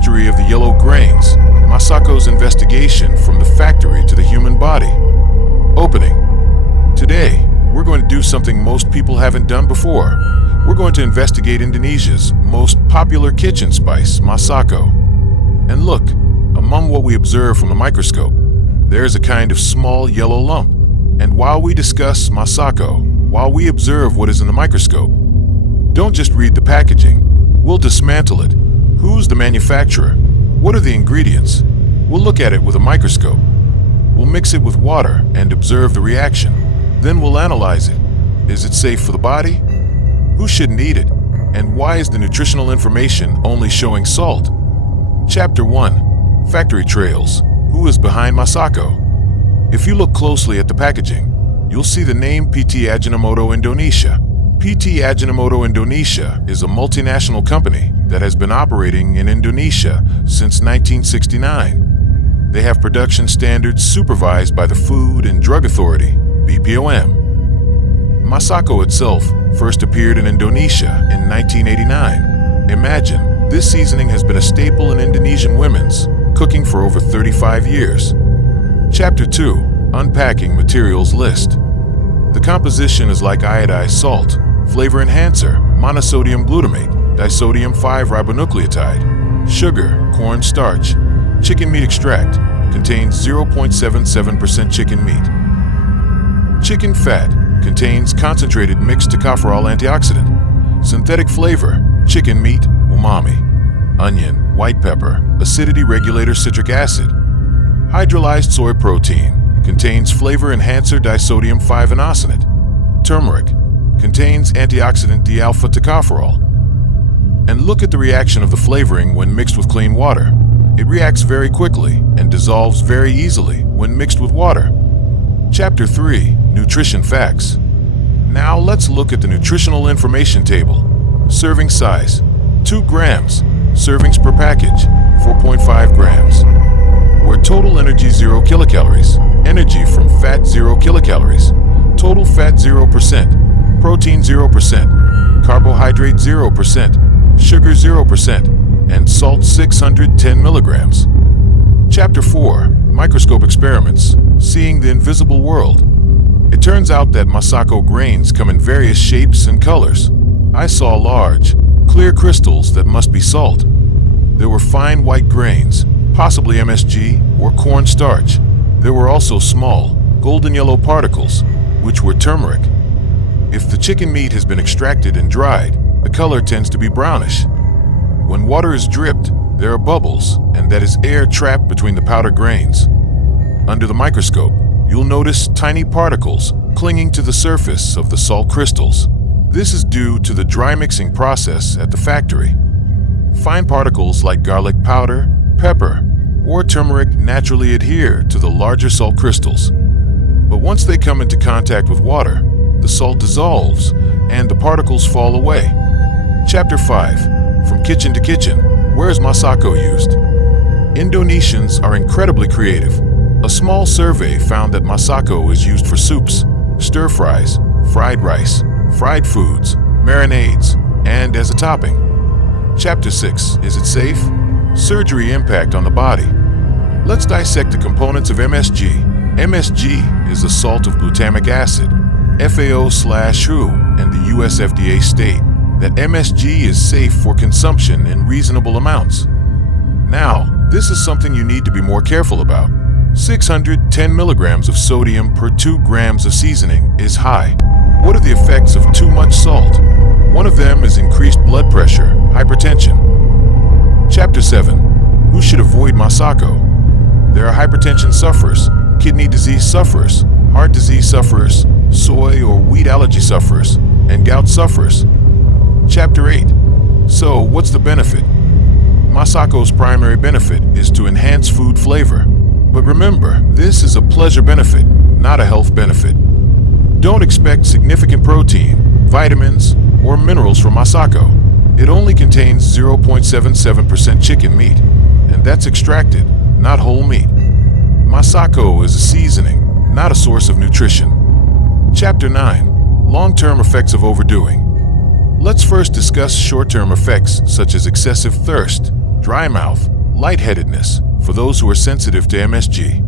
mystery of the yellow grains, Masako's investigation from the factory to the human body. Opening. Today, we're going to do something most people haven't done before. We're going to investigate Indonesia's most popular kitchen spice, Masako. And look, among what we observe from the microscope, there is a kind of small yellow lump. And while we discuss Masako, while we observe what is in the microscope, don't just read the packaging. We'll dismantle it. Who's the manufacturer? What are the ingredients? We'll look at it with a microscope. We'll mix it with water and observe the reaction. Then we'll analyze it. Is it safe for the body? Who shouldn't eat it? And why is the nutritional information only showing salt? Chapter 1. Factory Trails. Who is behind Masako? If you look closely at the packaging, you'll see the name PT Ajinomoto Indonesia. PT Ajinomoto Indonesia is a multinational company that has been operating in Indonesia since 1969. They have production standards supervised by the Food and Drug Authority, BPOM. Masako itself first appeared in Indonesia in 1989. Imagine, this seasoning has been a staple in Indonesian women's cooking for over 35 years. Chapter 2. Unpacking Materials List. The composition is like iodized salt, flavor enhancer, monosodium glutamate, disodium 5-ribonucleotide, sugar, corn starch, chicken meat extract, contains 0.77% chicken meat. Chicken fat contains concentrated mixed tocopherol antioxidant, synthetic flavor, chicken meat, umami, onion, white pepper, acidity regulator citric acid, hydrolyzed soy protein, contains flavor enhancer disodium 5-inosonate, turmeric, contains antioxidant D-alpha tocopherol. And look at the reaction of the flavoring when mixed with clean water. It reacts very quickly and dissolves very easily when mixed with water. Chapter 3. Nutrition Facts. Now let's look at the nutritional information table. Serving size, 2 grams. Servings per package, 4.5 grams. Where total energy 0 kilocalories. Energy from fat 0 kilocalories. Total fat 0%. Protein 0%. Carbohydrate 0%. Sugar 0%. And salt 610 milligrams. Chapter 4. Microscope Experiments. Seeing the Invisible World. It turns out that Masako grains come in various shapes and colors. I saw large, clear crystals that must be salt. There were fine white grains, possibly MSG or corn starch. There were also small, golden yellow particles, which were turmeric. If the chicken meat has been extracted and dried, the color tends to be brownish. When water is dripped, there are bubbles, and that is air trapped between the powder grains. Under the microscope, you'll notice tiny particles clinging to the surface of the salt crystals. This is due to the dry mixing process at the factory. Fine particles like garlic powder, pepper, or turmeric naturally adhere to the larger salt crystals. But once they come into contact with water, the salt dissolves and the particles fall away. Chapter 5. From Kitchen to Kitchen. Where is Masako used? Indonesians are incredibly creative. A small survey found that Masako is used for soups, stir-fries, fried rice, fried foods, marinades, and as a topping. Chapter 6. Is it safe? Surgery impact on the body. Let's dissect the components of MSG. MSG is the salt of glutamic acid. FAO/WHO and the US FDA state that MSG is safe for consumption in reasonable amounts. Now, this is something you need to be more careful about. 610 milligrams of sodium per 2 grams of seasoning is high. What are the effects of too much salt? One of them is increased blood pressure, hypertension. Chapter 7. Who should avoid Masako? There are hypertension sufferers, kidney disease sufferers, heart disease sufferers, soy or wheat allergy sufferers, and gout sufferers. Chapter 8. So, what's the benefit? Masako's primary benefit is to enhance food flavor. But remember, this is a pleasure benefit, not a health benefit. Don't expect significant protein, vitamins, or minerals from Masako. It only contains 0.77% chicken meat, and that's extracted, not whole meat. Masako is a seasoning, not a source of nutrition. Chapter 9. Long-term effects of overdoing. Let's first discuss short-term effects such as excessive thirst, dry mouth, lightheadedness for those who are sensitive to MSG,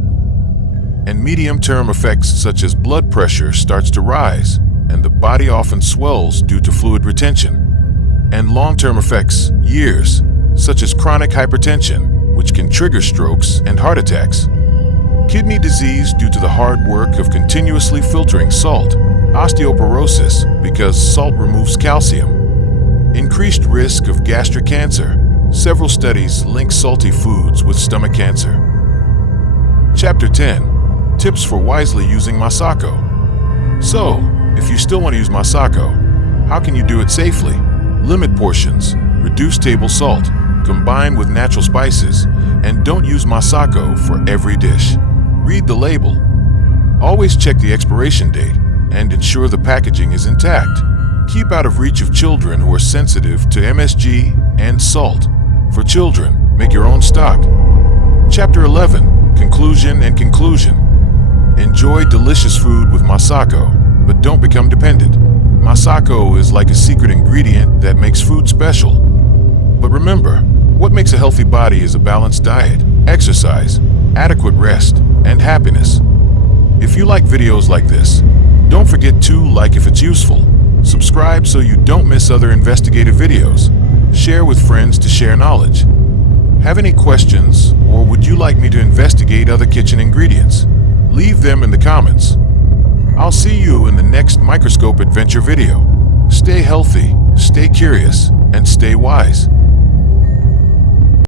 and medium-term effects such as blood pressure starts to rise, and the body often swells due to fluid retention, and long-term effects, years, such as chronic hypertension, which can trigger strokes and heart attacks, kidney disease due to the hard work of continuously filtering salt, osteoporosis because salt removes calcium, increased risk of gastric cancer. Several studies link salty foods with stomach cancer. Chapter 10. Tips for wisely using Masako. So, if you still want to use Masako, how can you do it safely? Limit portions, reduce table salt, combine with natural spices, and don't use Masako for every dish. Read the label. Always check the expiration date and ensure the packaging is intact. Keep out of reach of children who are sensitive to MSG and salt. For children, make your own stock. Chapter 11. Conclusion and conclusion. Enjoy delicious food with Masako, but don't become dependent. Masako is like a secret ingredient that makes food special. But remember, what makes a healthy body is a balanced diet, exercise, adequate rest, and happiness. If you like videos like this, don't forget to like if it's useful. Subscribe so you don't miss other investigative videos. Share with friends to share knowledge. Have any questions, or would you like me to investigate other kitchen ingredients? Leave them in the comments. I'll see you in the next microscope adventure video. Stay healthy, stay curious, and stay wise.